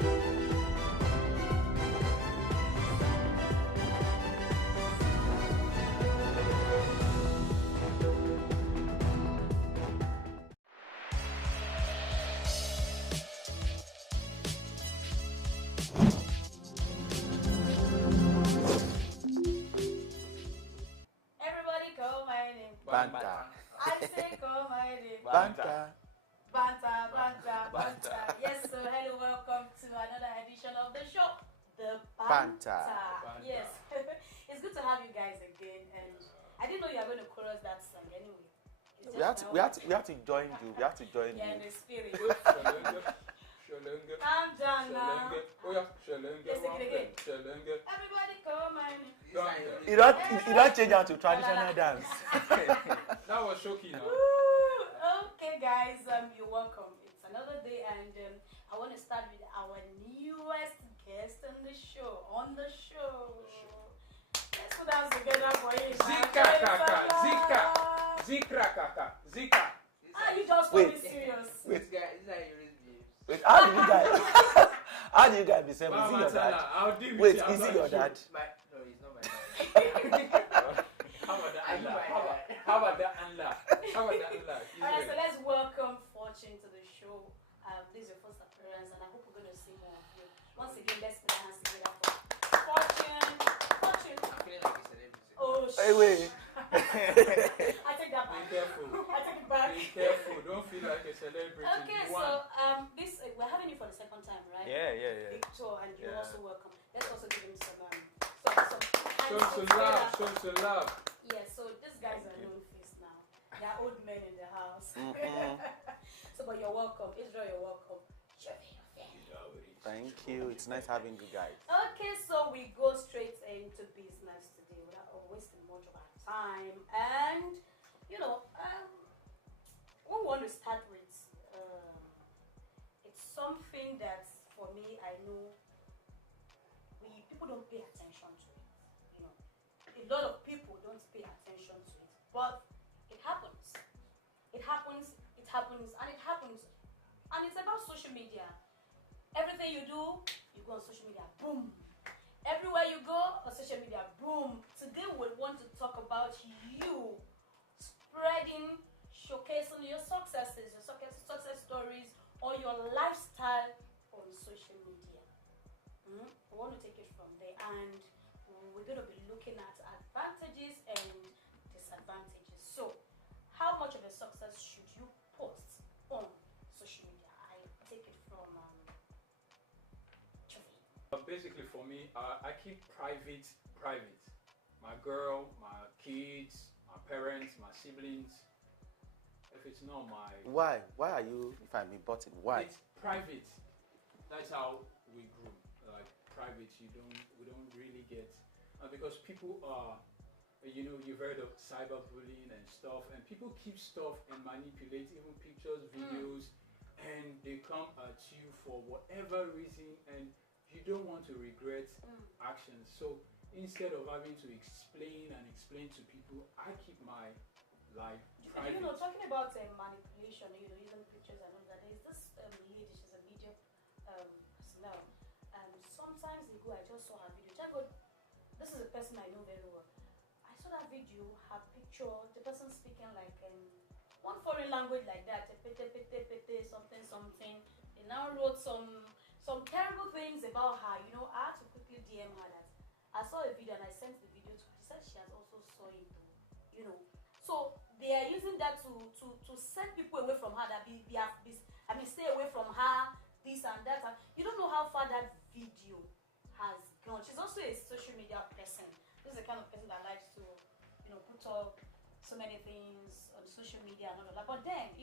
Everybody call my name. Banter. I say call my name. Banter. Banter, banter, banter. Yes, so hello, welcome to another edition of the show, the Banter. Yes, it's good to have you guys again, and I didn't know you were going to chorus that song anyway. We have to join you. We have to join Yeah, in you. the spirit. Shalenge. I'm done now. Oh yeah, Shalenge. Let's take it again. Shalenge. Everybody call my name. You don't change out to traditional dance. That was shocking. Huh? Okay, guys, you're welcome. It's another day, and I want to start with our newest guest on the show. Let's put hands together for him. Zika kaka, Zika, Zika kaka, Zika. Ah, you just want to be serious. Wait. This guy you raise me. Wait, how do you guys be saying? Is it your dad? Wait, is it your dad? No, he's not my dad. How about that Allah? How about that Allah? Alright, so let's welcome Fortune to the show. This is your first appearance, and I hope we're going to see more of you. Once again, let's put our hands together for Fortune. I'm feeling like a celebrity. Oh, Hey, wait. I take that back. Be careful. I take it back. Be careful. Don't feel like a celebrity. Okay, One. so we're having you for the second time, right? Yeah. Victor, and you're Yeah. also welcome. Let's also give him some Show hands some together. love. Show some love. Yeah, so these guys are known face now. They are old men in the house. So, but you're welcome. Israel, you're welcome. Thank you. It's nice having you guys. Okay, so we go straight into business today without wasting much of our time. And, what we want to start with, it's something that, for me, I know people don't pay attention to it. A lot of people don't pay attention to it, but it happens. It happens, and it's about social media. Everything you do, you go on social media, boom. Everywhere you go on social media, boom. Today we want to talk about you spreading, showcasing your successes, your success stories, or your lifestyle on social media. We want to take it from there, and we're going to be looking at advantages and disadvantages. So, how much of a success should you post on social media? I take it from Basically, for me, I keep private. My girl, my kids, my parents, my siblings. If it's not my... Why? Why are you, if I'm important, why? It's private. That's how we grew. Like private, we don't really get... because people are, you've heard of cyberbullying and stuff, and people keep stuff and manipulate even pictures, videos, and they come at you for whatever reason, and you don't want to regret actions. So instead of having to explain to people, I keep my life private. Talking about manipulation, using pictures and all that, there's this lady, she's a media personnel, and sometimes ago I just saw her video. Check out, this is a person I know very well. I saw that video, her picture, the person speaking like one foreign language like that, something. They now wrote some terrible things about her. I had to quickly DM her that I saw a video and I sent the video to her. She said she has also saw it too. So they are using that to send people away from her, that stay away from her, this and that. You don't know how far that video has gone. She's also a social media person. This is the kind of person that likes to, put up so many things on social media and all of that. But then,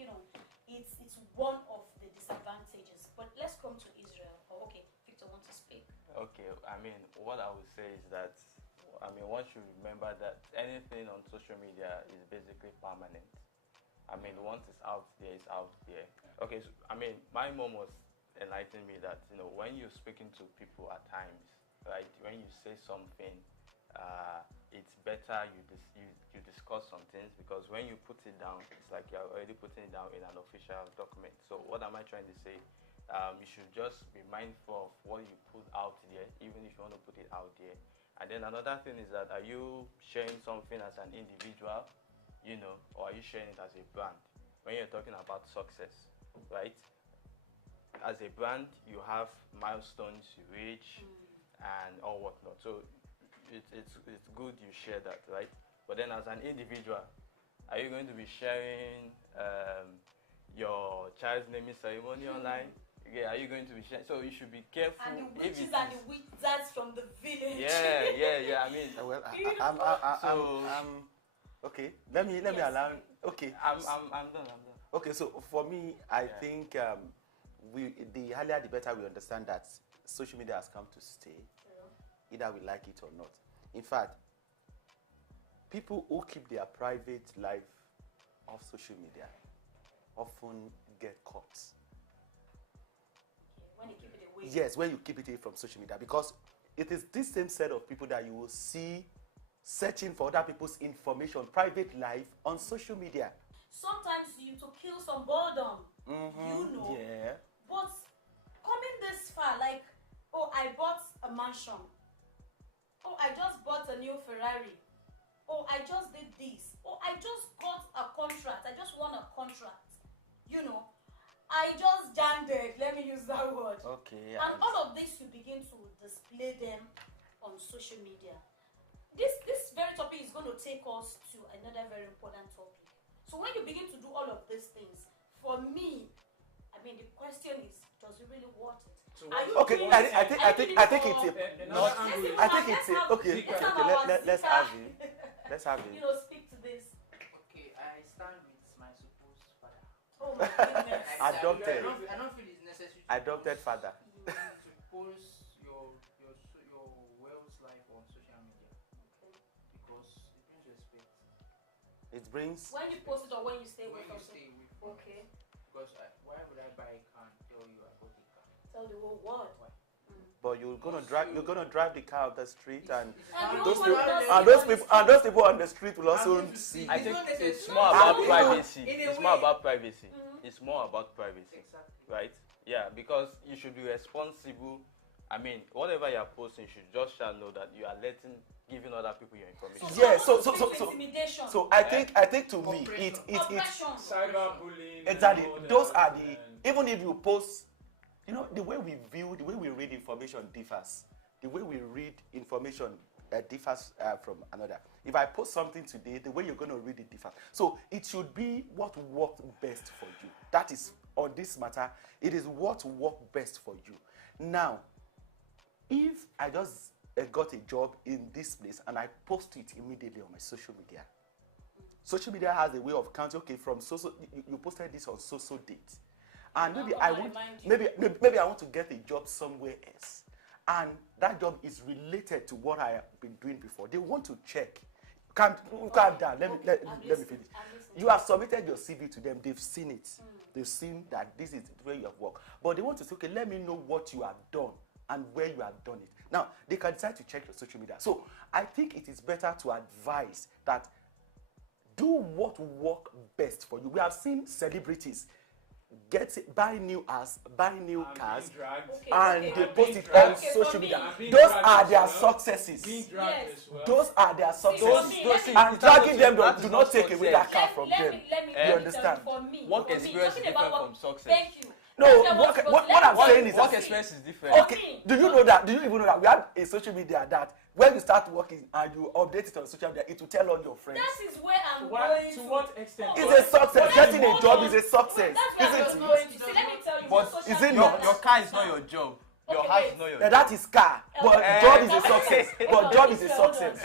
it's one of the disadvantages. But let's come to Israel. Okay, Victor wants to speak. Okay, what I would say is that, one should remember that anything on social media is basically permanent. Once it's out there, it's out there. Okay, so, my mom was enlightening me that, when you're speaking to people at times, right, when you say something, it's better you discuss some things, because when you put it down, it's like you're already putting it down in an official document. So what am I trying to say? you should just be mindful of what you put out there, even if you want to put it out there. And then another thing is that, are you sharing something as an individual, or are you sharing it as a brand? When you're talking about success, right? As a brand, you have milestones you reach and all whatnot. So it's good you share that, right? But then as an individual, are you going to be sharing your child's naming ceremony online? Yeah, are you going to be sharing? So you should be careful. And the witches and the wizards from the village. Yeah. I mean, Well, I'm okay. Let me allow. Okay, I'm done. okay. So for me, I think the earlier the better we understand that social media has come to stay, either we like it or not. In fact, people who keep their private life off social media often get caught. When you keep it away. Yes, when you keep it away from social media, because it is this same set of people that you will see searching for other people's information, private life on social media. Sometimes you to kill some boredom, Yeah. But coming this far, like, oh, I bought a mansion. Oh, I just bought a new Ferrari. Oh, I just did this. Oh, I just got a contract. I just won a contract. I just jammed it. Let me use that word. Okay. And all of this, you begin to display them on social media. This very topic is going to take us to another very important topic. So when you begin to do all of these things, for me, I mean, the question is, does it really worth it? So Are you Okay, doing I it? think Are it's you a doing it not. for- I think it's a okay. Let's have Okay, our let's speaker, have it. Let's have it. Speak to this. Okay, I stand with my supposed father. Oh my goodness. Adopted. I don't feel it's necessary to Adopted post- father. to post your well's life on social media because it brings respect. It brings. When you post it or when you stay When with you us. stay away from Okay. because why would I buy a car and tell you I bought a car? Tell the whole world. Why? But you're gonna drive the car up the street, and And those you people, want us- those people on the street will also see. I think not it's necessary. more No, about no, privacy. in a It's way. more about privacy. Mhm. It's more about privacy, Exactly. right? Yeah, because you should be responsible. I mean, whatever you're posting, you should just shall know that you are giving other people your information. Yeah, so intimidation. so I think to me it Oppression. Cyberbullying. exactly and all those that, are the, and even if you post, the way we view, the way we read information differs. The way we read information differs from another. If I post something today, the way you're going to read it differs. So it should be what worked best for you. That is, on this matter, it is what worked best for you. Now, if I just got a job in this place and I post it immediately on my social media, social media has a way of counting. Okay, from you posted this on so date, and maybe I'm I gonna want remind you. maybe I want to get a job somewhere else, and that job is related to what I have been doing before. They want to check. Calm down. Let me finish. I'm listening. You have submitted your CV to them. They've seen it. They've seen that this is where you have worked. But they want to say, okay, let me know what you have done and where you have done it. Now, they can decide to check your social media. So I think it is better to advise that do what works best for you. We have seen celebrities buy new cars, Okay, and okay. they I'm post being it dragged. on Okay, social for media. me. I'm being Those dragged are as their well. successes. Being dragged Yes. as well. Those are their See, successes. for me, let me- And dragging them That do is not not take away that success. car from them. Let me You tell understand? For me, Work for me, experience is talking different about from success. Thank you. No, That's what what I'm I'm supposed to- saying is Work that, experience is different. okay, do you know that? Do you even know that we have a social media that when you start working and you update it on social media, it will tell all your friends. That is where I'm What, going to what extent? Oh, It's a success. But Getting a hold job on. is a success, That's where I'm isn't it? going to. See, let me tell you. But on social is it media, not? Your car is not your job. Your Okay, house wait. is not your Yeah, job. that is car, but Eh. job is a success. Hold But on, job is a hold on. success.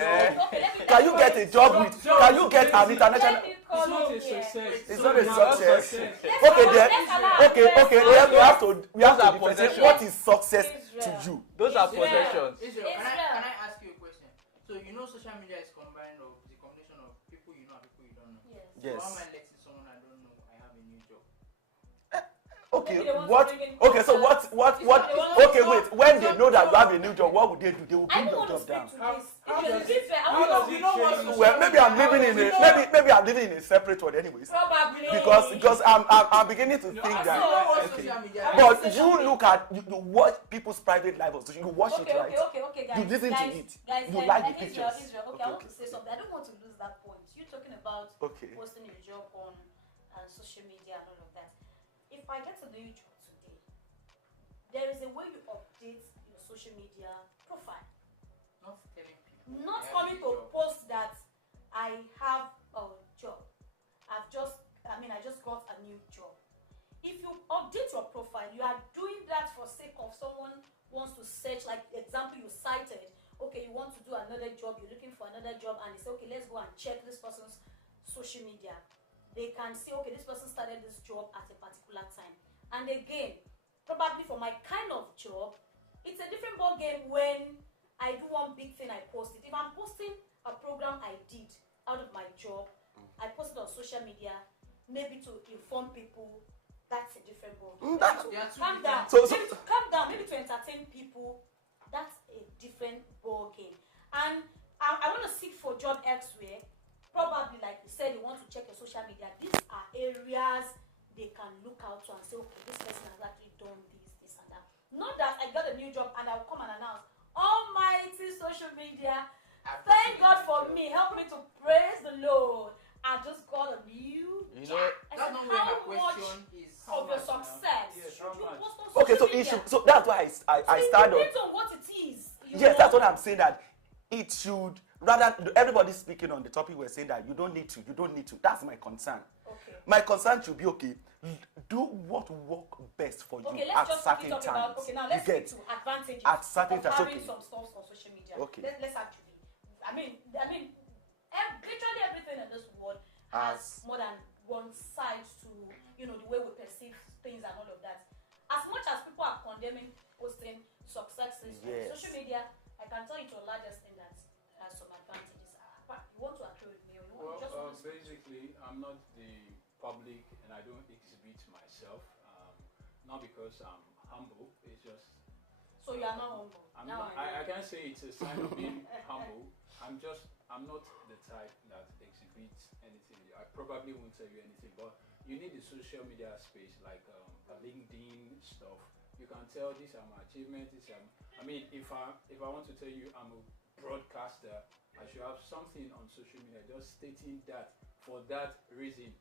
Let me Can you get a job with? Can you get an international? Let me It's call not you a here. success. It's not a Now, that's success. success. Okay, then. Okay. We have to Those are differentiate possessions. what is success to Israel. you. Those are Israel. possessions. Israel, can Israel. I ask you a question? So you know social media is combined of the combination of people you know and people you don't know. Yes. Yes. So how am I letting someone I don't know I have a new job? Okay, Maybe they want to what? bring in Okay, so contracts. what? It's not- Okay, wait. When they know that you have a new job, what would they do? They will I bring don't your want to job speak down. to How- this. how If does it's this way, I how want does to it know what change? social Well, maybe I'm media- living in You a know, maybe I'm living in a separate world, anyways. probably Because I'm beginning to No, think I that. feel like- on okay. social media. I want But to say you something. look at you watch people's private life on social. You watch Okay, it, right? okay, guys. You listen to guys, it. Guys, You like the Israel, pictures. Israel. Okay, Okay, I want okay, to say okay. something. I don't want to lose that point. You're talking about Okay. posting your job on social media and all of that. If I get a new job today, there is a way you update your social media profile. Not telling people. Not they have coming a to job. post that I have a job. I just got a new job. If you update your profile, you are doing that for sake of someone wants to search, like example you cited, okay, you want to do another job, you're looking for another job, and they say, okay, let's go and check this person's social media. They can see, okay, this person started this job at a particular time. And again, probably for my kind of job, it's a different ball game when I do one big thing, I post it. If I'm posting a program I did out of my job, I post it on social media, maybe to inform people, that's a different ball game. That- They are two Calm different- down. So- Maybe to calm down, maybe to entertain people, that's a different ball game. And I want to seek for job elsewhere. Probably, like you said, you want to check your social media. These are areas they can look out to and say, okay, this person has actually done this, and that. Not that I got a new job and I'll come and announce, almighty social media, thank God for me, help me to praise the Lord. I just got a new You job. know, I That's said, not where how my much question is. of your much now? success Yes, should how you much? post on social Okay, so media? it should. So that's why I It stand on. depends on what it is. Yes, that's what I'm saying. That it should rather everybody speaking on the topic. We're saying that you don't need to. You don't need to. That's my concern. Okay. My concern should be okay. Do what work best for you Okay, at let's just certain talk times. about. Okay, now let's you speak get to advantages at certain of times, having okay. some stuff on social media. Okay. Let's actually. Literally everything in this world has more than one side to the way we perceive things and all of that. As much as people are condemning posting successes Yes. on social media, I can tell you to a large extent that has some advantages. You want to agree with me, or you Well, just want to speak? basically, I'm not the public and I don't exhibit myself. Not because I'm humble, it's just. So you are not humble. I'm Now not, I I can't say it's a sign of being humble. I'm not the type that exhibits anything. I probably won't tell you anything, but you need the social media space like a LinkedIn stuff. You can tell these are my achievements. If I want to tell you I'm a broadcaster, I should have something on social media just stating that for that reason.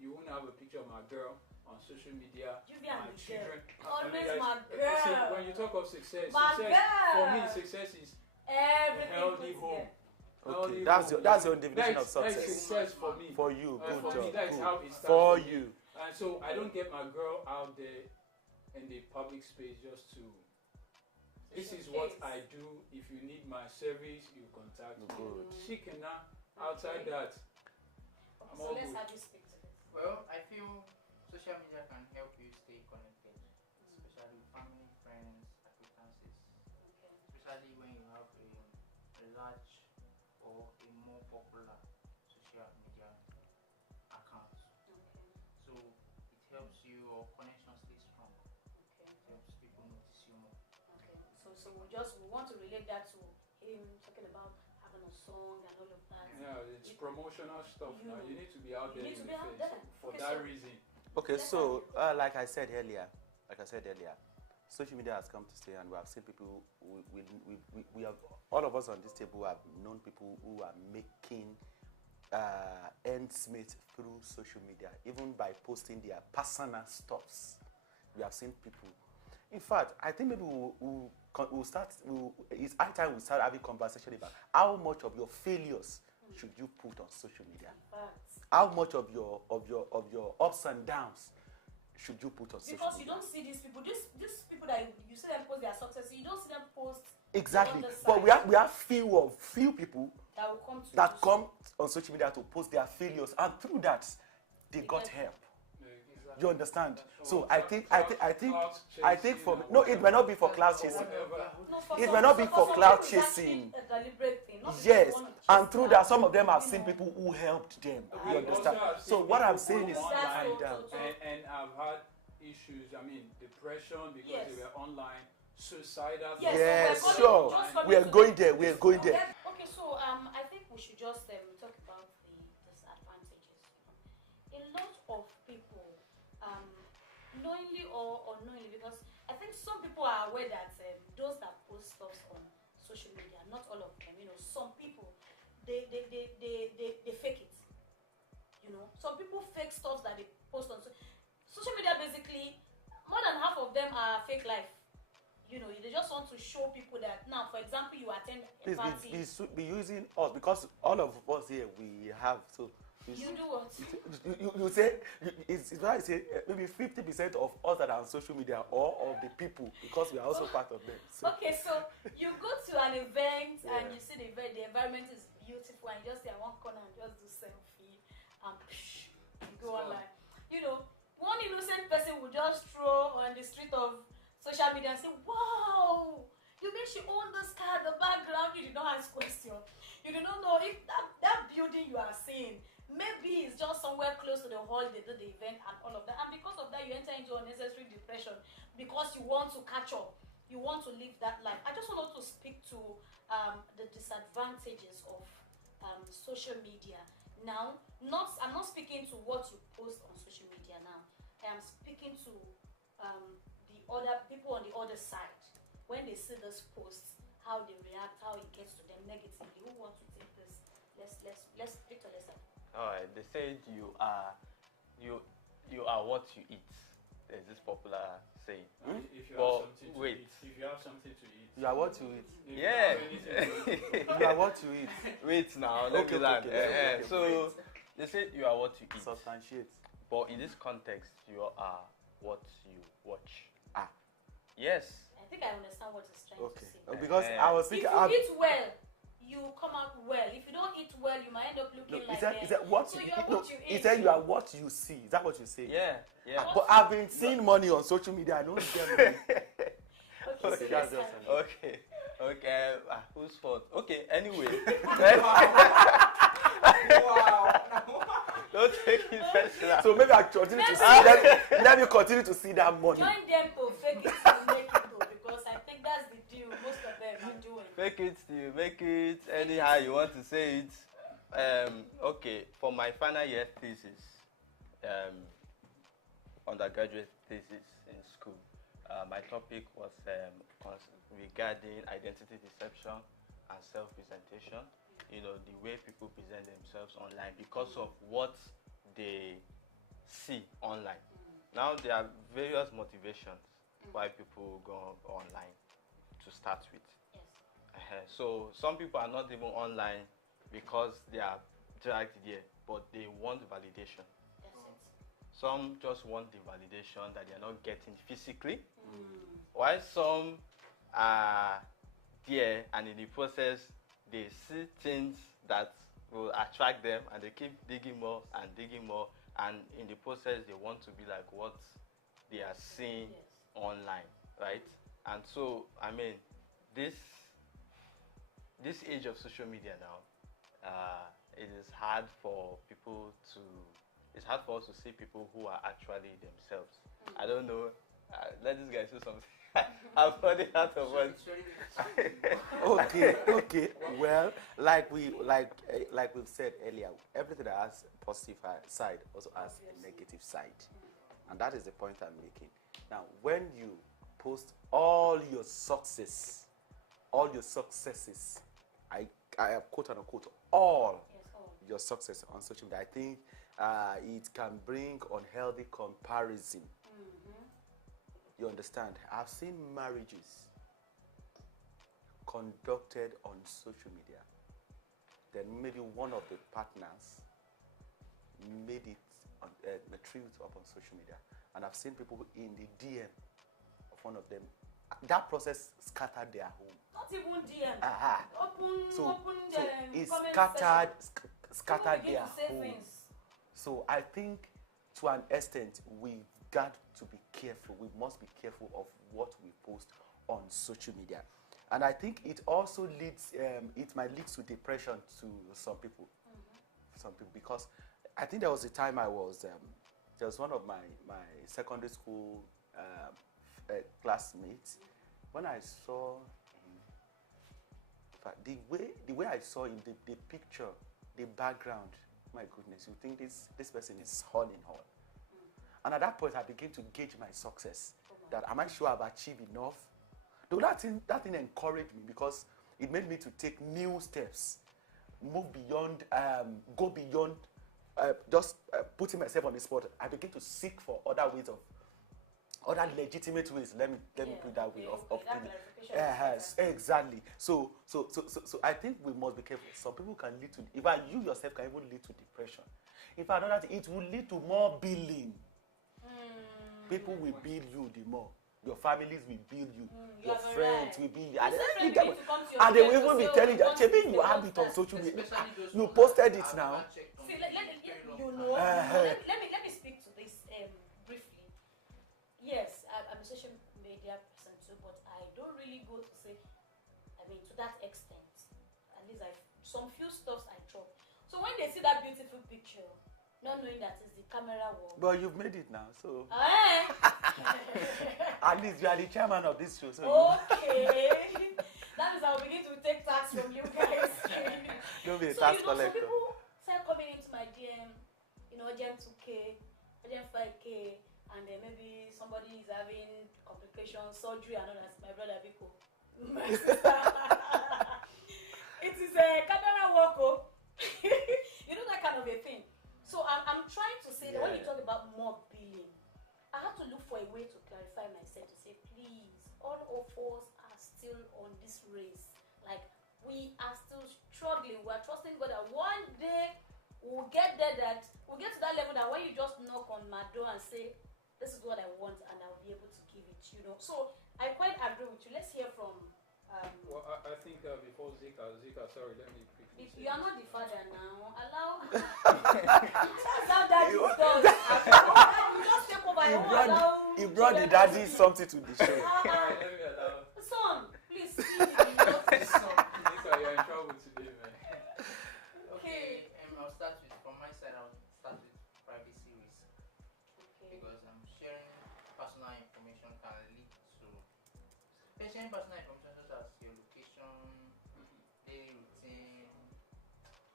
You won't have a picture of my girl on social media. You be my the children. girl. Always guys, my see, girl. when you talk of success, My for me, girl. success is everything healthy put home. together. Okay, that's your definition of That is success. success for me. For you, good for me, job. that's Good. how it starts For me. you. And so I don't get my girl out there in the public space just to. This is what I do. If you need my service, you contact me. Good. She cannot. Outside that, I'm So all let's good. have you speak to this. Well, I feel social media can help you stay connected, especially with family, friends, acquaintances, Okay. especially when you have a large or a more popular social media account. Okay. So it helps you, your connection stay strong. Okay. It helps people notice you more. Okay. So we want to relate that to him talking about having a song and all of that. Yeah, it's promotional stuff now. You need to be out You there need in to the be out face there. for Okay, that so- reason. Okay, so like I said earlier, social media has come to stay, and we have seen people. We have all of us on this table have known people who are making ends meet through social media, even by posting their personal stuffs. We have seen people. In fact, I think maybe it's high time we start having conversation about how much of your failures should you put on social media. Facts. How much of your ups and downs should you put on social Because media? you don't see these people. These people that you see them post their success, you don't see them post Exactly. the other But side we have few people that will come to that you. come on social media to post their failures, and through that they got get help. Exactly. You understand? That's So all. I think for me, Clout no, it chasing may not be for and clout whatever. chasing. No, for It some- may not be so for some clout people, it's actually chasing. a deliberate thing, not because Yes, they want to chase and through that, clout, some of them have you seen know. people who helped them. We You understand? also have So seen what I'm people saying is, go That's online so- and I've had issues. I mean, depression because Yes. they were online, suicidal. Yes, Yes, so sure. just coming We are to going the- there. We are going there. Okay, so I think we should just talk about the disadvantages. A lot of people, knowingly or unknowingly, because I think some people are aware that those that post stuff on social media, not all of them, some people they fake it. Some people fake stuff that they post on social media. Basically, more than half of them are fake life. They just want to show people that now, for example, you attend a Please party. be using us because all of us here we have. So You do what? you say it's why I say maybe 50% of us that are on social media or of the people because we are also part of them. So. Okay, so you go to an event Yeah. and you see the event, the environment is beautiful, and you just stay at one corner and just do selfie and you go online. One innocent person will just throw on the street of social media and say, "Wow, you mean she owned this car, the background?" You did not ask question. You do not know if that building you are seeing, maybe it's just somewhere close to the hall they did the event and all of that. And because of that, you enter into unnecessary depression because you want to catch up. You want to live that life. I just want to speak to the disadvantages of social media. Now, I'm not speaking to what you post on social media now. I am speaking to the other people on the other side. When they see this post, how they react, how it gets to them negatively. Who wants to take this? Let's Victor, let's start. All right. They said you are what you eat. There's this popular saying. If you But have something to wait. eat, if you have something to eat, You are what you eat. if you Yeah. have anything to eat, You are what you eat. Wait now. Let Okay, me land. okay. So they said you are what you eat. Substantiate. But in this context, you are what you watch. Ah. Yes. I think I understand what he's trying to say. Because I was If thinking. you eat well, you come out well. If you don't eat well, you might end up looking He like said what so you you are no, what you he eat. said you are what you see. Is that what you say? Yeah. Yeah. What But I've been seeing money on social media. I don't get money. Okay, so Okay, let's that's start. just Okay. Okay. Whose fault? Okay. Anyway. Wow. Don't take it personal. So maybe I continue to see. Let me continue to see that money. Join them to fake it to make it though, because I think that's the deal most of them are doing. Make it, you make it anyhow you want to say it. Okay, for my final year thesis, undergraduate thesis in school, my topic was regarding identity deception and self-presentation. The way people present themselves online because of what they see online. Now there are various motivations why people go online to start with. Yes. So some people are not even online because they are dragged there, but they want validation. That's it. Some just want the validation that they are not getting physically, while some are there and in the process they see things that will attract them and they keep digging more, and in the process they want to be like what they are seeing Yes. online, right? And so this age of social media now, it is hard for us to see people who are actually themselves. I don't know. Let this guy say something. I've heard it out of words. Okay. Well, like we've said earlier, everything that has a positive side also has a negative side, and that is the point I'm making. Now, when you post all your successes, I have quote unquote all Yes, all. your success on social media, I think it can bring unhealthy comparison. You understand? I've seen marriages conducted on social media. Then maybe one of the partners made it on, threw it up on social media, and I've seen people in the DM of one of them. That process scattered their home. Not even DM. Aha. Open So the it comment scattered section. scattered People begin their to say home. things. So I think to an extent we got to be careful. We must be careful of what we post on social media. And I think it also leads, it might lead to depression to some people. Some people, because I think there was a time I was there was one of my secondary school classmates. When I saw him, in fact, the way I saw him, the picture, the background, my goodness, you think this person is all in all. And at that point, I began to gauge my success. That am I sure I've achieved enough? Though that thing encouraged me because it made me to take new steps, move beyond, go beyond just putting myself on the spot. I began to seek for other ways of, other legitimate ways. Let me put it that way of doing it. Yes, exactly. So I think we must be careful. Some people can lead to, in fact, you yourself can even lead to depression. In fact, another thing, it will lead to more billing. People will bill you the more. Your families will bill you. Your friends will bill you. And they will even be telling you, Chebi, you have it on social media. You posted it now. See, let me speak to this briefly. Yes, I'm a social media person too, but I don't really go to say, to that extent. At least some few stuffs I drop. So when they see that beautiful picture, not knowing that it's the camera work. But you've made it now, so. At least you are the chairman of this show. So okay. That means I'll begin to take tax from you guys. Don't be a tax collector. So people start coming into my DM, urgent 2K, urgent 5K, and then maybe somebody is having complications, surgery, and all that. My brother Biko. My sister. It is a camera work. That kind of a thing. So I'm trying to say that when you talk about more billing, I have to look for a way to clarify myself to say, please, all of us are still on this race. Like, we are still struggling. We are trusting God that one day we'll get there, that we'll get to that level that when you just knock on my door and say, this is what I want, and I'll be able to give it, So I quite agree with you. Let's hear from... well, I think before Zika, sorry, let me quickly say you are not the this. father now. Allow... That's how daddy does. You just take over. You brought the daddy something to the show. Alright, let me allow. Son, please. Zika, you're in trouble today, man. Okay, I'll start with, from my side, I'll start with privacy risk. Okay. Because sharing personal information can lead to, sharing personal information such as your location, daily routine,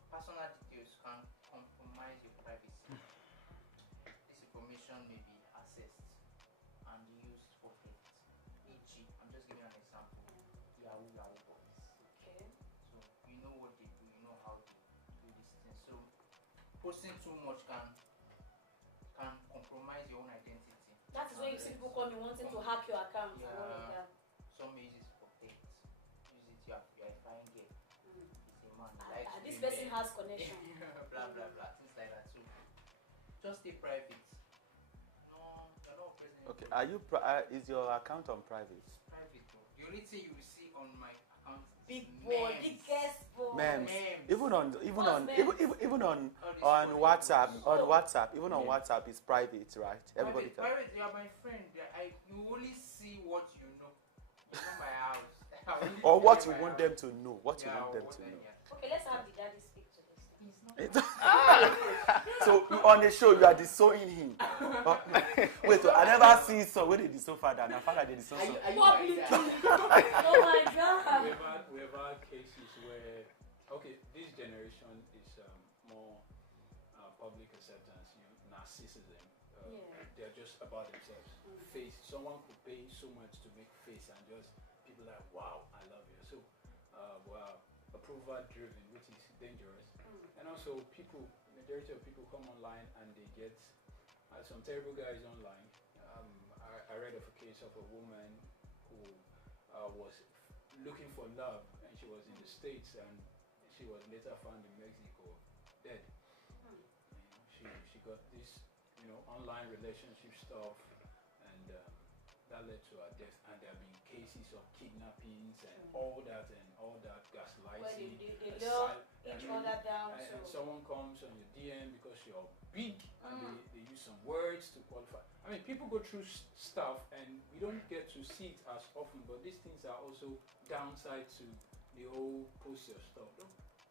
personal details can compromise your privacy. This information may be accessed and used for theft. E.g., I'm just giving an example. Yahoo boys. Okay. So you know what they do, you know how they do these things. So posting too much can compromise your own identity. That is when you see people coming wanting to hack your account and all of that. Some use it for theft. Use it, you are a fine girl. It's a man. This person has connection. Blah blah blah, things like that. So just stay private. No, you're not present. Okay, are you? Is your account on private? It's private though. The only thing you will see on my account is Big boy, biggest boy. Memes. Memes. Even on All this WhatsApp, photos. even on WhatsApp, it's private, right? Everybody can. Private, you are my friend. You only see what you know. It's not my house. Or what you want them to know. What you want them to know. Okay, let's have the daddy speak to this. He's not. So on the show, you are disowning him. Wait, I never see so when they disown father. Now father they disown son. Publicly. Oh my God. We've had cases where, okay, this generation is more public acceptance, narcissism. They're just about themselves. Face. Someone could pay so much to make face, and just people like, wow, I love you. So, approval driven, which is dangerous. And also, majority of people come online and they get some terrible guys online. I read of a case of a woman who was looking for love, and she was in the States, and she was later found in Mexico dead. She got this, online relationship stuff, and that led to her death. And there have been cases of kidnappings and all that gaslighting. Where they love each other down. And someone comes on your DM because you're big, and they use some words to qualify. I mean, people go through stuff, and we don't get to see it as often, but these things are also downside to the whole post your stuff.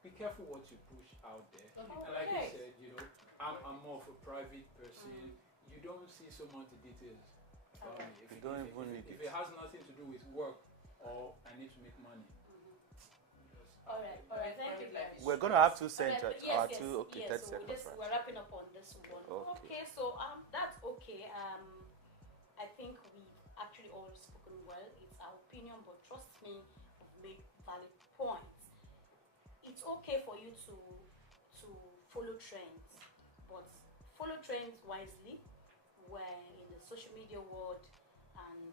Be careful what you push out there. And like you said, I'm more of a private person. you don't see so much details. Okay. If, You don't if, even if, read if it. it has nothing to do with work or I need to make money. All right, thank you guys. We're gonna have to send Okay, our two. Okay, yes. 30 So seconds. we're wrapping up on this one. Okay. Okay, so that's okay. I think we've actually all spoken well. It's our opinion, but trust me, we've made valid points. It's okay for you to follow trends, but follow trends wisely. We're in the social media world, and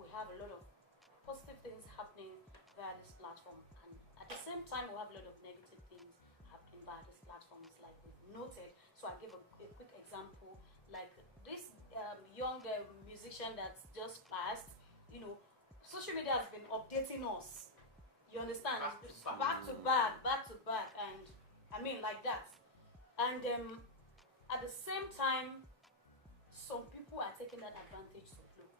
we have a lot of positive things happening via this platform, and at the same time we have a lot of negative things happening via this platform. It's like we've noted. So I give a quick example, like this young musician that's just passed. You know, social media has been updating us. You understand? It's back to back, and I mean like that. And at the same time, some people are taking that advantage to flow.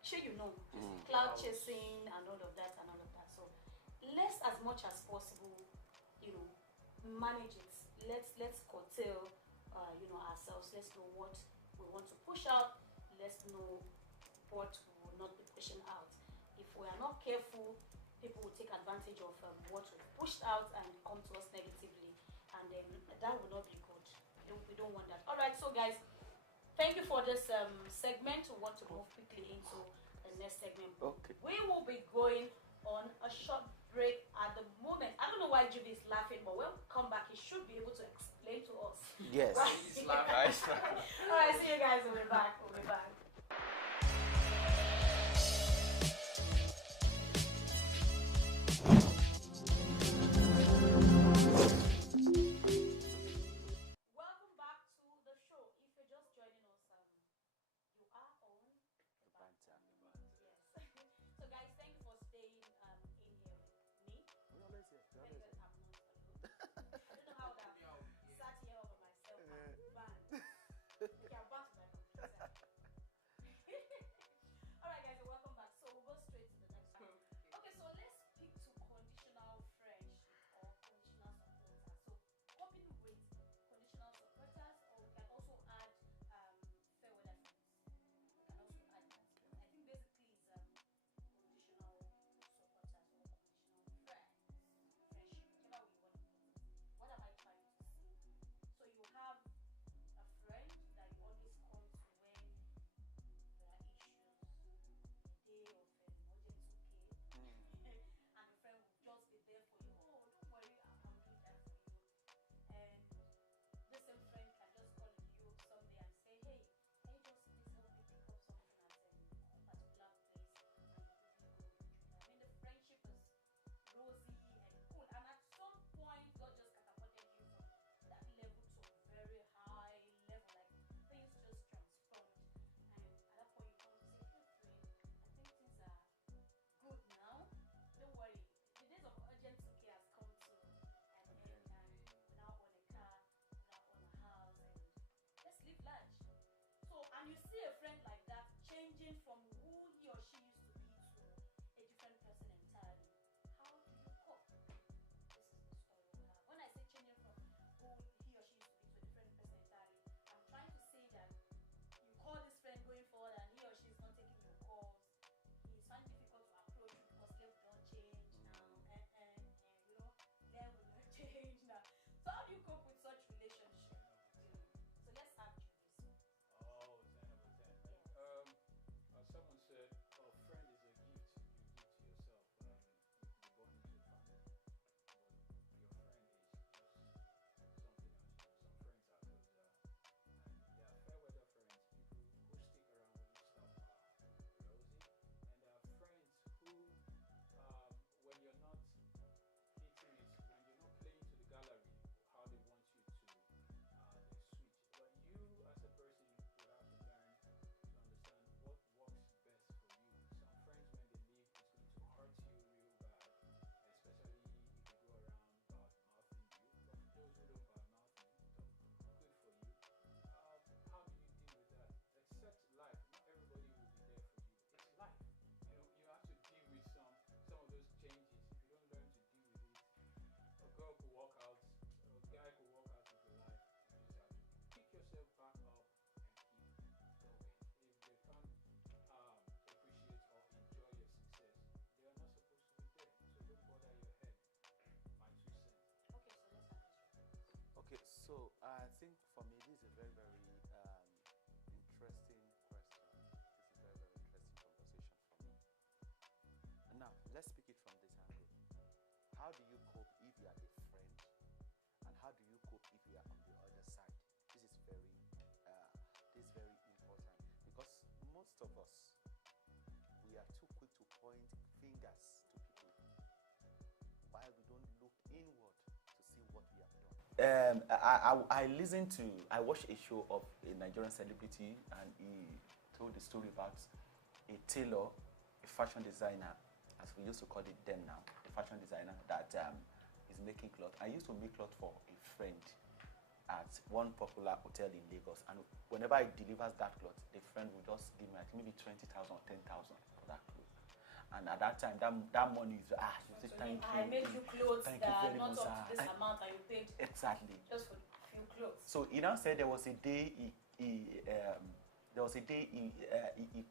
Sure, you know, cloud chasing and all of that. So let's, as much as possible, you know, manage it. Let's curtail, ourselves. Let's know what we want to push out. Let's know what we will not be pushing out. If we are not careful, people will take advantage of what we've pushed out and come to us negatively, and then that will not be good. We don't want that. All right, so guys, thank you for this segment. We want to move quickly into the next segment. Okay. We will be going on a short break at the moment. I don't know why Juby is laughing, but when we come back, he should be able to explain to us. Yes. He's laughing. All right, see you guys. We'll be back. Welcome back to the show. If you're just joining us, you are on the Banter. Yes. So guys, thank you for staying in here with me. We're always here. Thank you. I'm not I don't know how that sat here all by myself and banned. Okay, I'm back to my computer. most of us, we are too quick to point fingers to people while we don't look inward to see what we have done. I watched a show of a Nigerian celebrity, and he told the story about a tailor, a fashion designer, as we used to call it then now, a fashion designer that is making clothes. I used to make clothes for a friend at one popular hotel in Lagos, and whenever I delivers that cloth, the friend will just give me like maybe 20,000 or 10,000 for that cloth. And at that time, that money is you say, thank you. I made you clothes thank that you are very not much, up to this amount, and you paid exactly just for a few clothes. So he now said there was a day he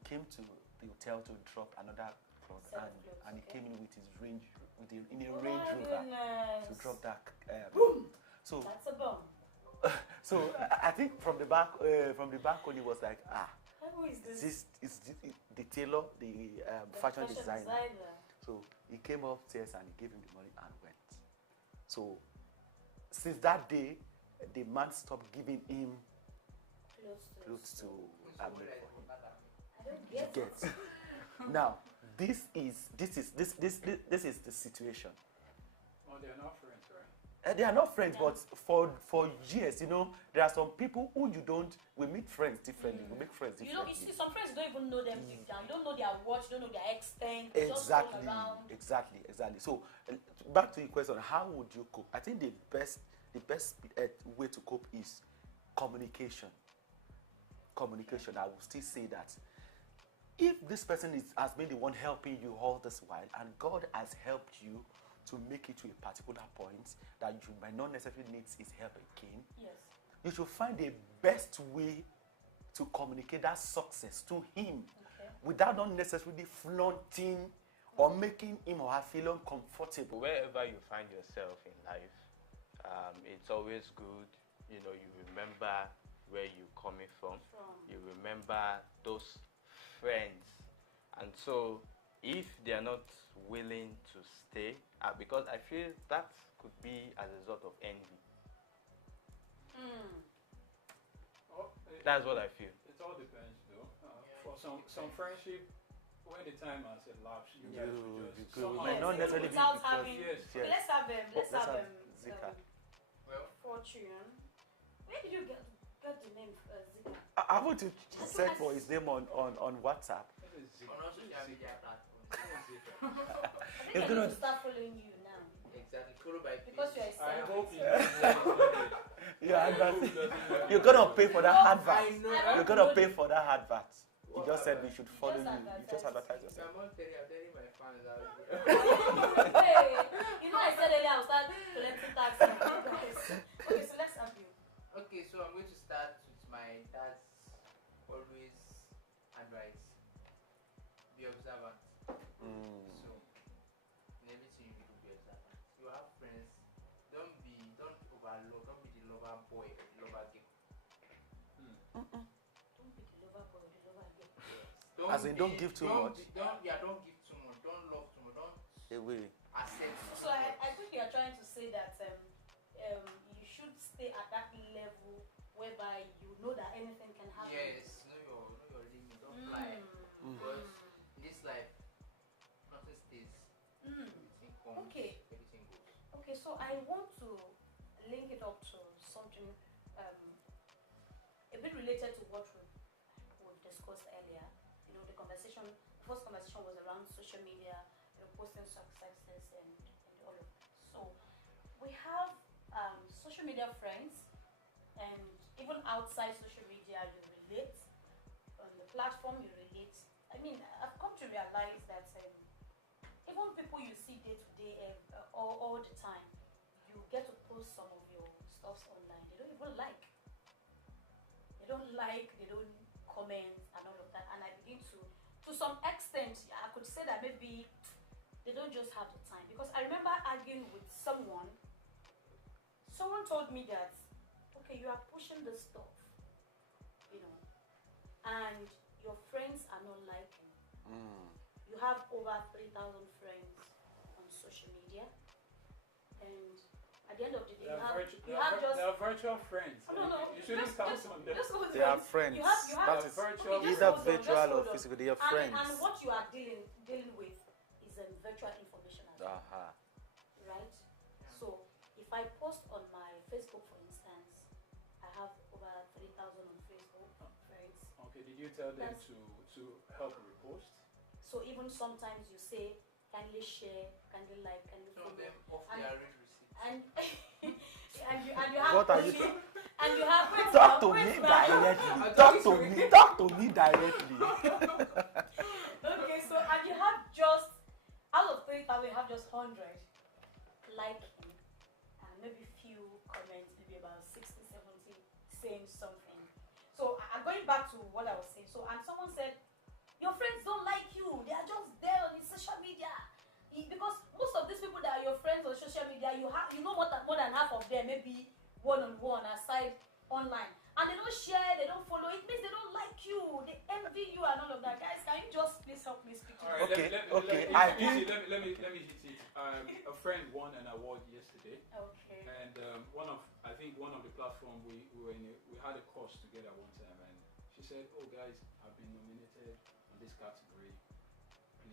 came to the hotel to drop another cloth, and he came in with his Range Range Rover to drop that. Boom. So That's a bomb. So I think from the balcony he was like, Who is this? Is the tailor, the fashion designer. So he came upstairs and he gave him the money and went. So since that day, the man stopped giving him clothes to make for him. I don't get it. Now this is the situation. Oh, they're not friends, right? They are not friends, but for years, there are some people who we meet friends differently. We make friends differently. You see, some friends don't even know them deep down. You don't know their watch, you don't know their extent. Exactly. So, back to your question, how would you cope? I think the best way to cope is communication. Communication. I will still say that if this person has been the one helping you all this while, and God has helped you to make it to a particular point that you might not necessarily need his help again, yes, you should find the best way to communicate that success to him, without not necessarily flaunting or making him or her feel uncomfortable. Wherever you find yourself in life, it's always good, you remember where you're coming from. You remember those friends. And so if they are not willing to stay, because I feel that could be as a result of envy. That's what I feel. It all depends, though. For some friendship, when the time has elapsed, you guys will just not necessarily without having. Yes. Okay, let's have Zika. Fortune. Where did you get the name Zika? I want to search for his name on WhatsApp. I think I need to start following you now. Exactly. Followed by Because you are a I hope you You're gonna pay for that advert. I know. You're gonna pay for that advert. You just said we should follow you. You just advertise yourself. I'm not telling my fans out. Hey, I said earlier I will start collecting taxes. Okay, so let's have you. Okay, so I'm going to start with my dad's always advice. Be observant. So in everything you do, be observant. You have friends. Don't overload. Don't be the lover boy or the lover girl. Don't be the lover boy or the lover girl. As in, don't give too much. Don't give too much. Don't love too much. Don't accept. So I think you are trying to say that you should stay at that level whereby you know that anything can happen. Yes, know your limit. Don't fly. Because in this life, nothing stays. Everything comes. Okay. Everything goes. Okay, so I want to link it up to something a bit related to what we've discussed earlier. The first conversation was around social media, posting successes and all of that. So we have social media friends, and even outside social media you relate. On the platform you relate. I mean, I've come to realize that even people you see day to day, all the time, you get to post some of your stuffs online. They don't even like. They don't comment and all of that. And I begin to some extent, I could say that maybe they don't just have the time. Because I remember arguing with someone. Someone told me that, okay, you are pushing this stuff, and your friends are not liking. You have over 3,000 friends on social media, and At the end of the day, They are, you have just they are virtual friends. no. You shouldn't count on them. Just hold They are on. friends. You have That They is are virtual. just either hold on, just virtual or hold on. physical. They are friends. And what you are dealing with is virtual information as well, right? So if I post on my Facebook, for instance, I have over 3,000 on Facebook friends. Okay, did you tell them That's- to help repost? So even sometimes you say, kindly share, kindly like, kindly Some of follow, them off And- their read receipts. and and you have What are you only- and you have wait Talk now, to wait me now. directly. Talk to me directly. Okay, so and you have just out of 3,000, you have just 100 liking and maybe few comments, maybe about 60, 70 saying something. So I'm going back to what I was saying. So and someone said, your friends don't like you. They are just there on the social media. Because most of these people that are your friends on social media, you know what more than half of them maybe one-on-one aside online. And they don't share, they don't follow. It means they don't like you. They envy you and all of that. Guys, can you just please help me speak to All them? right, Okay, let I me hit it. A friend won an award yesterday, Okay. and I think one of the platform we had a course together one time, and she said, "Oh guys, I've been nominated on this category.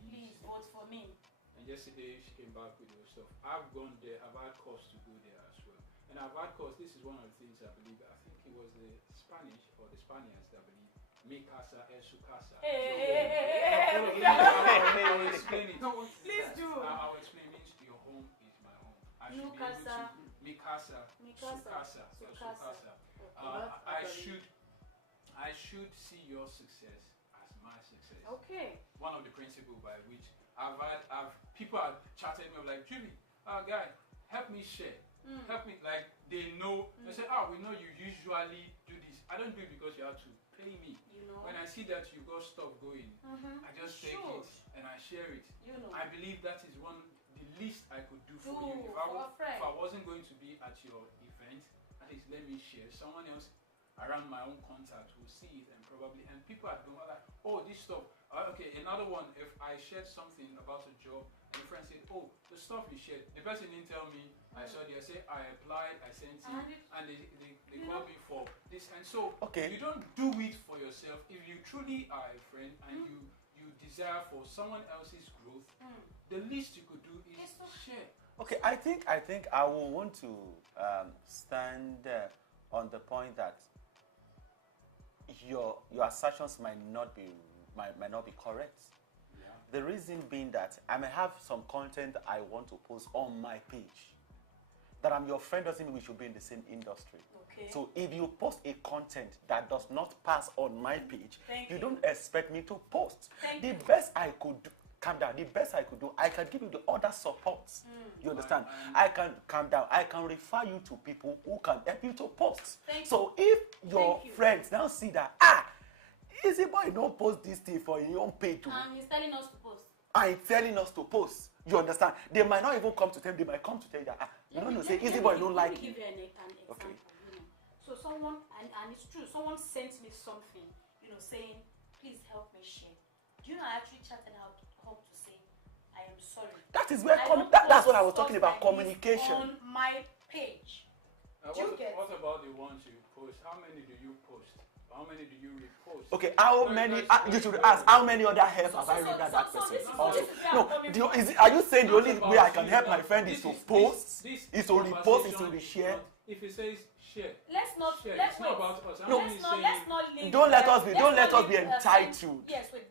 Please vote for me. And yesterday she came back with her stuff. I've gone there. I've had course to go there as well, and I've had course. This is one of the things I believe. I think it was the Spanish or the Spaniards that believe. Mi casa es su casa. Hey. I will explain it. Please do. I will explain. It means your home is my home. I should Mi be able casa. to. Mi casa. Mi Su casa. casa. Su Su casa. casa. Okay. I should see your success as my success. Okay. One of the principles by which people have chatted me like, Julie, guy, help me share. Help me, like they know. They say, we know you usually do this. I don't do it because you have to pay me. You know. When I see that you got stuff going, I just take it and I share it. You know. I believe that is the least I could do for Do you. for a friend. If I wasn't going to be at your event, at least let me share. Someone else around my own contact will see it and people are going like, oh, this stuff. Okay, another one, if I shared something about a job and a friend said, oh, the stuff you shared, the person didn't tell me, I saw it, I say I applied, I sent it, and they called me for this. And so you don't do it for yourself. If you truly are a friend and you desire for someone else's growth, the least you could do is share. Okay, I think I will want to stand on the point that your assertions might not be correct. Yeah. The reason being that I may have some content I want to post on my page. That I'm your friend doesn't mean we should be in the same industry. Okay. So if you post a content that does not pass on my page, you don't expect me to post. The best I could do, calm down. The best I could do, I can give you the other supports. You understand? I can calm down. I can refer you to people who can help you to post. So if your friends now see that, Easy Boy don't post this thing for your own page too. And he's telling us to post. I'm telling us to post. You understand? They might not even come to tell. They might come to tell you that say Easy Boy don't like you. Let me give you an example. Okay. You know. So someone and it's true. Someone sent me something. Saying, please help me share. Do you know I actually chatted out to say, I am sorry. That is where that's what I was talking about. Communication on my page. What about the ones you post? How many do you post? How many do you repost? Okay, how many? You should ask how many other help have I rendered that person? Are you saying the only way I can help my friend is to post, is to repost, is to reshare? If it says share, let's not. share. Let's It's not wait. about us. Let's not leave. Don't let us be entitled. Yes, wait.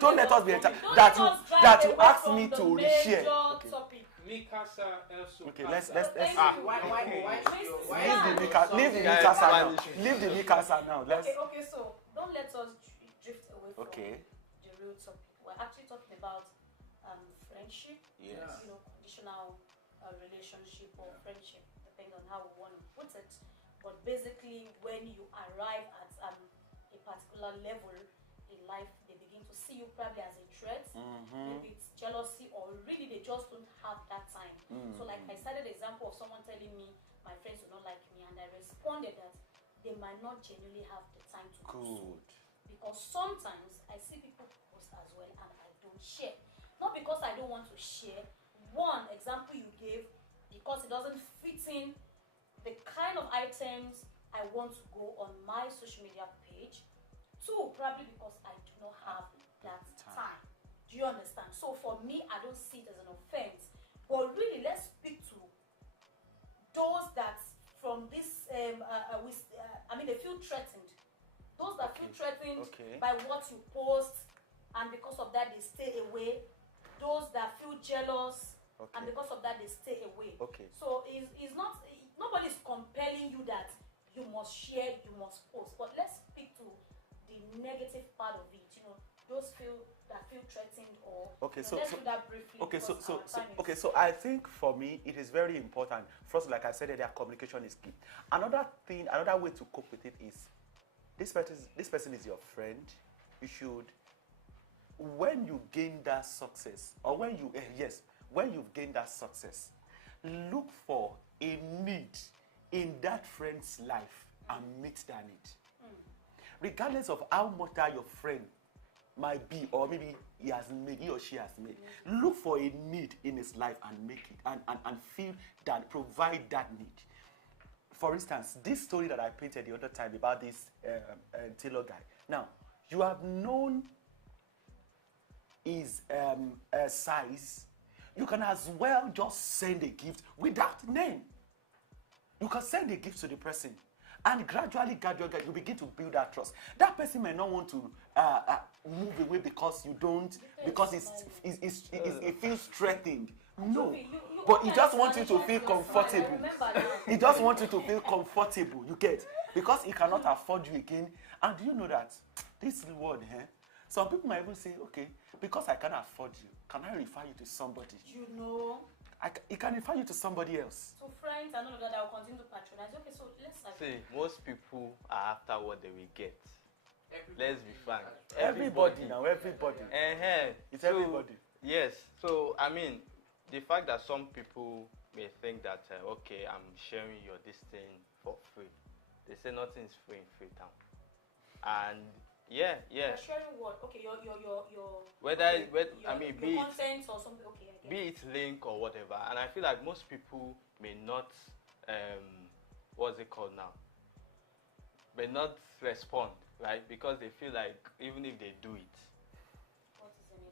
Don't let us be entitled. Don't That let us you drive away ask from me the to major reshare. Okay. topic. Mikasa also. Okay, let's Thank ah. you. Why Leave the Mikasa now. Leave the Mikasa now. Let's. Okay, so don't let us drift away from Okay. the real topic. We're actually talking about friendship. Yes. Conditional relationship or friendship, depending on how we want to put it. But basically, when you arrive at a particular level in life, they begin to see you probably as a threat. Maybe it's jealousy, or really they just don't have that time. So like I cited the example of someone telling me my friends do not like me, and I responded that they might not genuinely have the time to do so. Because sometimes I see people post as well and I don't share. Not because I don't want to share. One example you gave, because it doesn't fit in the kind of items I want to go on my social media page. 2, probably because I do not have that time. Do you understand? So for me, I don't see it as an offense. But really, let's speak to those that from this, they feel threatened. Those that feel threatened by what you post, and because of that, they stay away. Those that feel jealous, and because of that, they stay away. So it's not, nobody's compelling you that you must share, you must post. But let's speak to the negative part of it. Those that feel threatened, or let's do that briefly. So I think for me it is very important. First, like I said, their communication is key. Another way to cope with it is this person is your friend. You should, when you gain that success, or when you've gained that success, look for a need in that friend's life and meet that need. Regardless of how much that your friend might be, or maybe he or she has made. Look for a need in his life and make it, and feel that, provide that need. For instance, this story that I painted the other time about this tailor guy. Now, you have known his size. You can as well just send a gift without name. You can send a gift to the person, and gradually, you begin to build that trust. That person may not want to move away because you don't, because it feels threatened. No, but he just wants you to feel comfortable. He just wants you to feel comfortable. You get, because he cannot afford you again. And do you know that this word here? Some people might even say, okay, because I cannot afford you, can I refer you to somebody? He can refer you to somebody else. So friends and all of that, I will continue to patronize. Okay, so let's see. Most people are after what they will get. Let's be frank. Everybody now, everybody. It's everybody. Yes. So I mean, the fact that some people may think that okay, I'm sharing this thing for free. They say nothing is free in Freetown, and yeah. You're sharing what? Okay, your be content or something. Okay, I get be it link or whatever. And I feel like most people may not what's it called now? May not respond, right? Because they feel like even if they do it,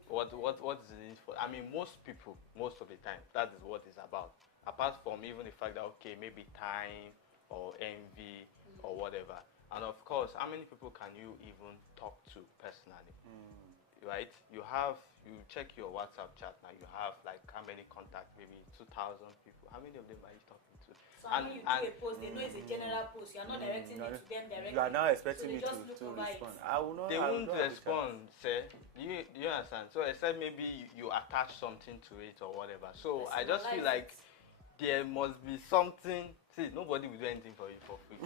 what is the need for? I mean, most people, most of the time, that is what it's about. Apart from even the fact that okay, maybe time or envy or whatever. And of course, how many people can you even talk to personally? Right? You check your WhatsApp chat now. You have like how many contacts? Maybe 2,000 people. How many of them are you talking to? So when you do a post, they know it's a general post. You are not directing it to them directly. You are now expecting me to respond. They won't respond, sir. Do you understand? So except maybe you attach something to it or whatever. So I just feel like there must be something. See, nobody will do anything for you for free.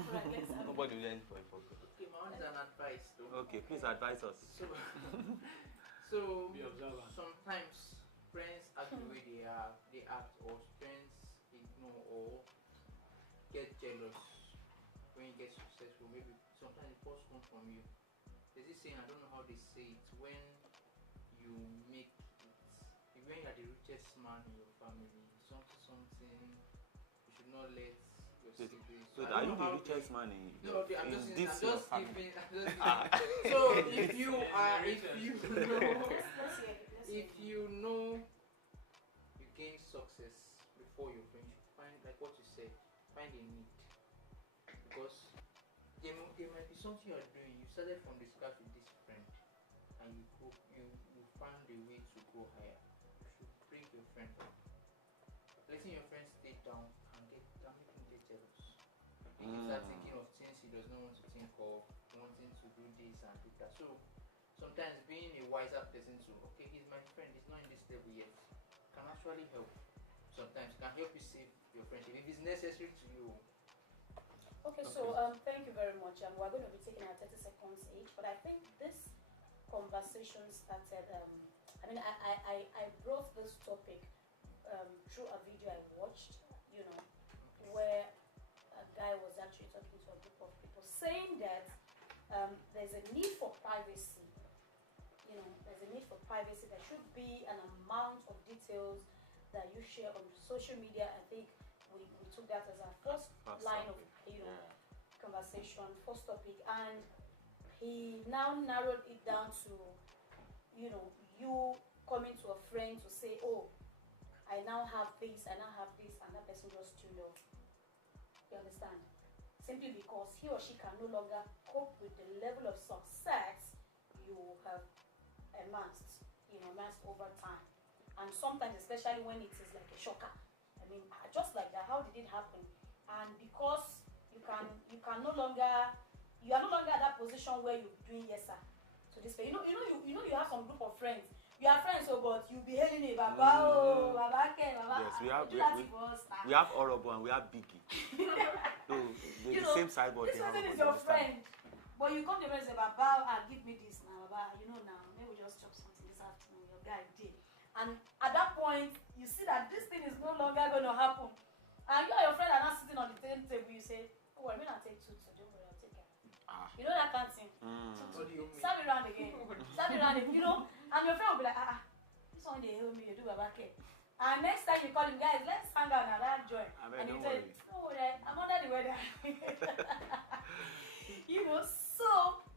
Nobody will do anything for you for free. Okay, my own is an advice though. Okay, please advise us. So sometimes friends act the way they act, or friends ignore or get jealous when you get successful. Maybe sometimes the first come from you. There's this saying, I don't know how they say it, when you make it, when you are the richest man in your family, something you should not let your siblings. So are you the richest man in this family? So if you know you gain success before your friends, find, like what you said, find a need, because there might be something you are doing. You started from the scratch with this friend, and you found a way to go higher. You should bring your friend up. Letting your friend stay down can make him get jealous. He start thinking of things he does not want to think of, wanting to do this and do that. So sometimes being a wiser person to, okay, he's my friend, he's not in this level yet, can actually help. Sometimes can help you save your friendship if it's necessary to you. Okay, so thank you very much. We're going to be taking our 30 seconds each, but I think this conversation started. I brought this topic through a video I watched, where a guy was actually talking to a group of people saying that there's a need for privacy. There's a need for privacy. There should be an amount of details that you share on social media. I think we took that as our first line of conversation, first topic, and he now narrowed it down to you coming to a friend to say, oh, I now have this, and that person just tuned off. You understand? Simply because he or she can no longer cope with the level of success you have amassed over time. And sometimes, especially when it is like a shocker. I mean, just like that, how did it happen? And because you are no longer at that position where you're doing yes sir to this way. You have some group of friends. You are friends, but you be hailing it, Baba, oh, Baba, Baba. Yes, we have Orobo and we have Biggie. So they're the same side, but this person is your friend, but you come to me and say, Baba, give me this now, Baba. Now maybe we just chop something this afternoon. Your guy did, and at that point you see that this thing is no longer going to happen, and you and your friend are not sitting on the same table. You say, oh, I'm gonna take two, so don't worry, I'll take it. You know that kind of thing. What do you mean? Serve it round again. And your friend will be like, this one they help me, you do Baba care. And next time you call him, guys, let's hang out and have joy. And he say, no, I'm under the weather. So.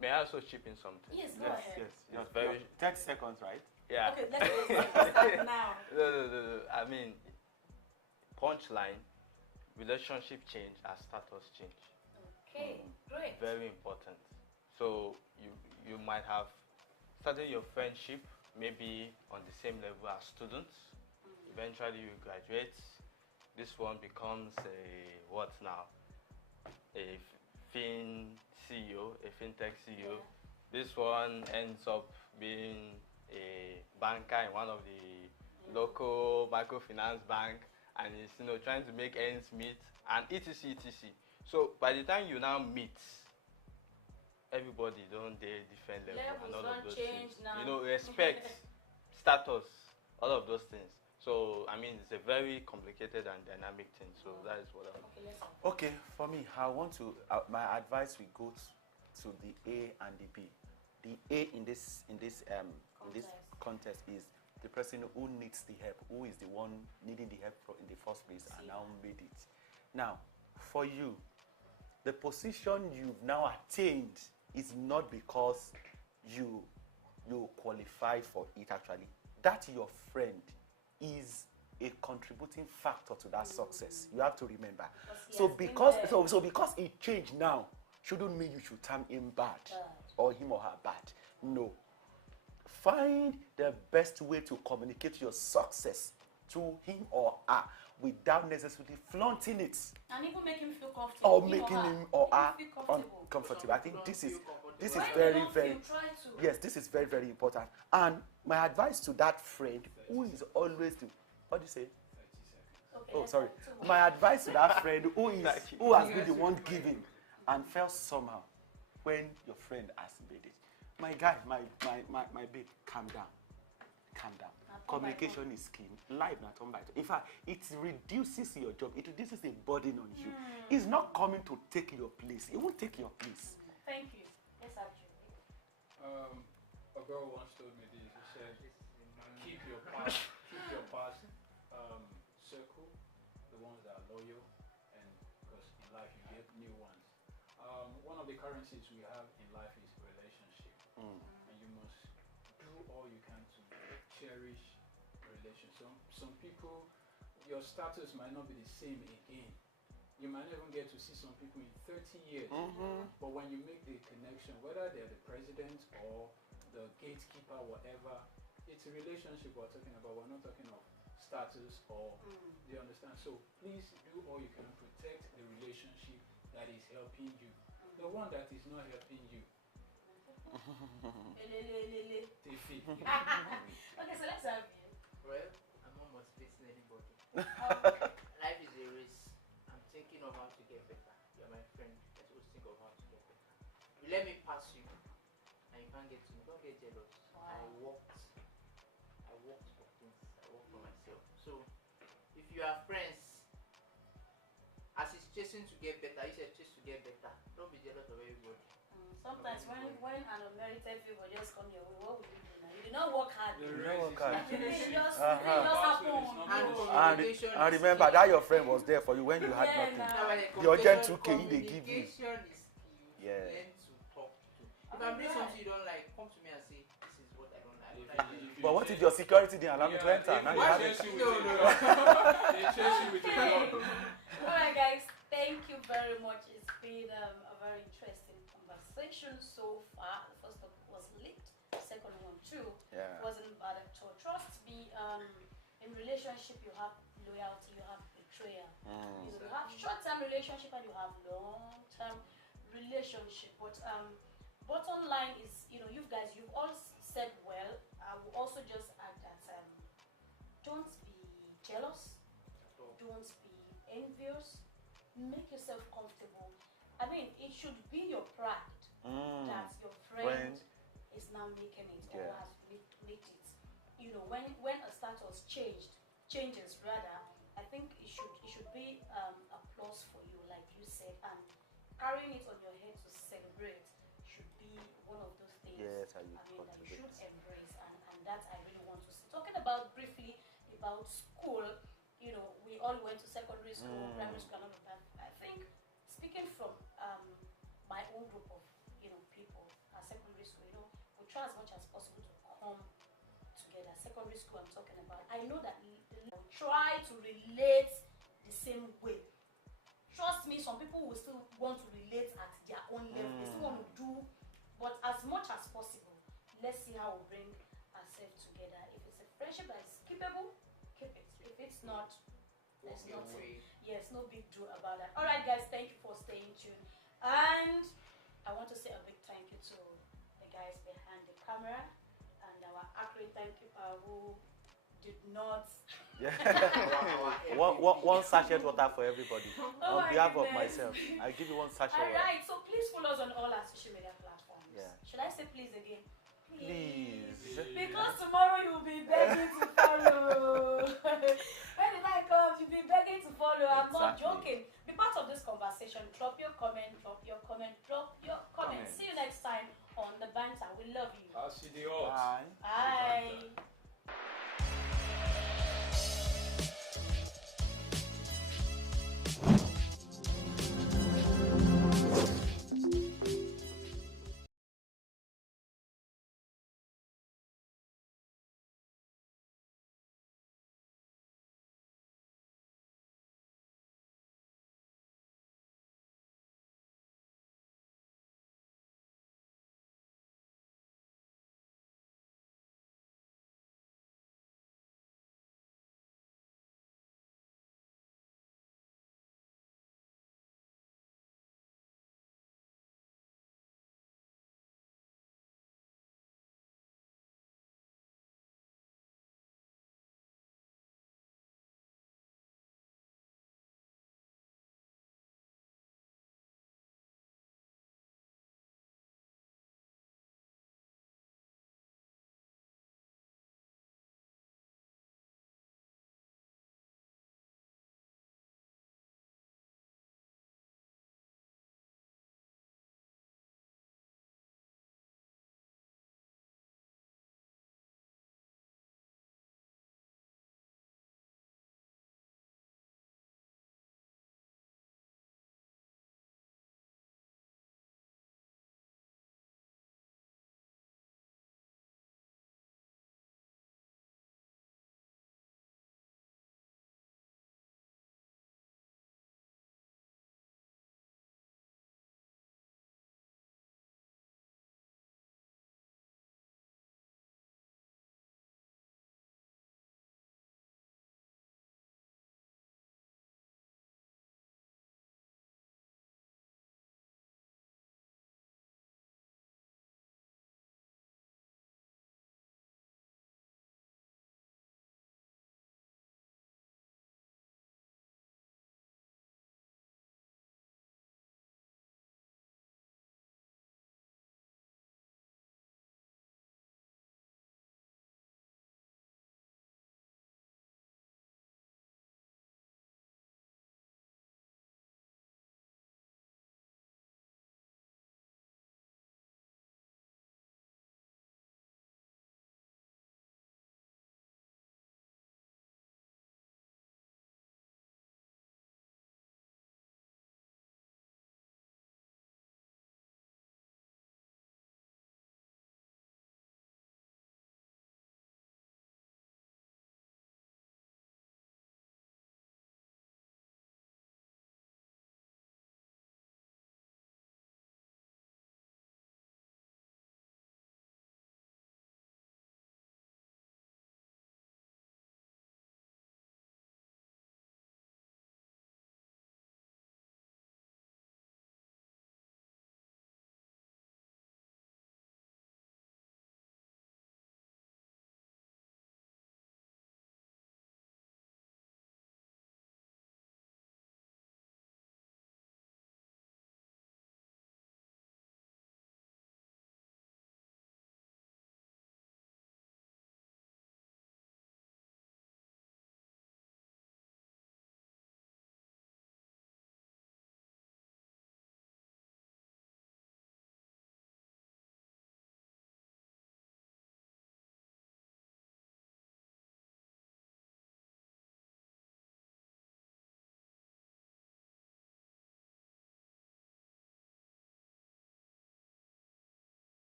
May I also chip in something? Yes, go ahead. Yes. Very 30 seconds, right? Yeah. Okay, let's start now. No. I mean, punchline, relationship change as status change. Okay, great. Very important. So you might have started your friendship maybe on the same level as students. Eventually you graduate. This one becomes a fintech CEO. This one ends up being a banker in one of the local microfinance bank, and is trying to make ends meet and etc. So by the time you now meet, everybody don't dare different level and all of those things. Now. Respect, status, all of those things. So I mean, it's a very complicated and dynamic thing. So that is what I'm. Okay, for me, I want to. My advice will go to the A and the B. The A in this contest is the person who needs the help, who is the one needing the help in the first place, and now made it. Now, for you, the position you've now attained is not because you qualify for it. Actually, that your friend is a contributing factor to that success. You have to remember. So because it changed now, shouldn't mean you should term him bad or him or her bad. No. Find the best way to communicate your success to him or her without necessarily flaunting it. And even make him feel comfortable. Or making him or her uncomfortable. I think this is very, very, yes, this is very, very important. And my advice to that friend who is always what do you say? Okay, oh, sorry. My advice to that friend who has been the one giving and felt somehow when your friend has made it. My guy, my babe, calm down. Communication is key. Life not on by. In fact, it reduces your job. It reduces the burden on you. It's not coming to take your place. It won't take your place. Thank you. Yes, actually. A girl once told me this. She said, keep your past circle, the ones that are loyal, and because in life you get new ones. One of the currencies we have in life is relationship, and you must do all you can to cherish relations. Some people, your status might not be the same again. You might not even get to see some people in 30 years, but when you make the connection, whether they're the president or the gatekeeper, whatever, it's a relationship we're talking about. We're not talking of status or, do you understand? So please do all you can, protect the relationship that is helping you. The one that is not helping you. Okay, so let's have you. Well, I'm not motivating anybody. Life is a race. I'm thinking of how to get better. You're my friend. Let's always think of how to get better. You let me pass you, and you can't get to me. Don't get jealous. Wow. I worked for things. I worked for myself. So, if you are friends, as it's chasing to get better, you said chase to get better. Don't be jealous of everybody. Sometimes when an unmerited favor just come your way, what would you do now? You did not work hard. The You rest know is what, And it relationship. just And communication And is remember key. that your friend was there for you when you had Yeah, nothing. nah. Now, when The urgent communication- 2K they give you. Communication is key. Yeah. Learn to talk to. If I'm doing something you don't like, come to me and say, this is what I don't like. I don't like this. But what if your security didn't allow me to enter? Now you have it. They chase you with Okay. your Alright guys, thank you very much. It's been a very interesting conversation so far. The first topic was lit, the second one too Yeah. wasn't bad at all. Trust me, in relationship you have loyalty, you have betrayal. You have short-term relationship and you have long-term relationship. But bottom line is, you guys, you've all said well. I will also just add that don't be jealous, don't be envious, make yourself comfortable. I mean, it should be your pride that your friend is now making it or Yeah. has made it. When a status changes rather, I think it should be applause for you, like you said, and carrying it on your head to celebrate should be one of those things. Yes, and you that you contribute. should embrace, and that I really want to see. Talking about briefly about school, we all went to secondary school, primary school, and all of that. I think speaking from my own group of people at secondary school, we try as much as possible to come together. Secondary school, I'm talking about. I know that we try to relate the same way. Trust me, some people will still want to relate at their own level. They still want to do, but as much as possible, let's see how we bring ourselves together. If it's a friendship that is keepable, keep it. If it's not, there's nothing. Yes, no big deal about that. All right, guys, thank you for staying tuned. And I want to say a big thank you to the guys behind the camera and our accurate timekeeper who did not. Yeah. one sachet water for everybody. Oh On my behalf of goodness. myself, I give you one sachet All water. right, so please follow us on all our social media platforms. Yeah. Should I say please again? Please. Because tomorrow you'll be begging to follow. When the night comes, you'll be begging to follow. I'm not Exactly.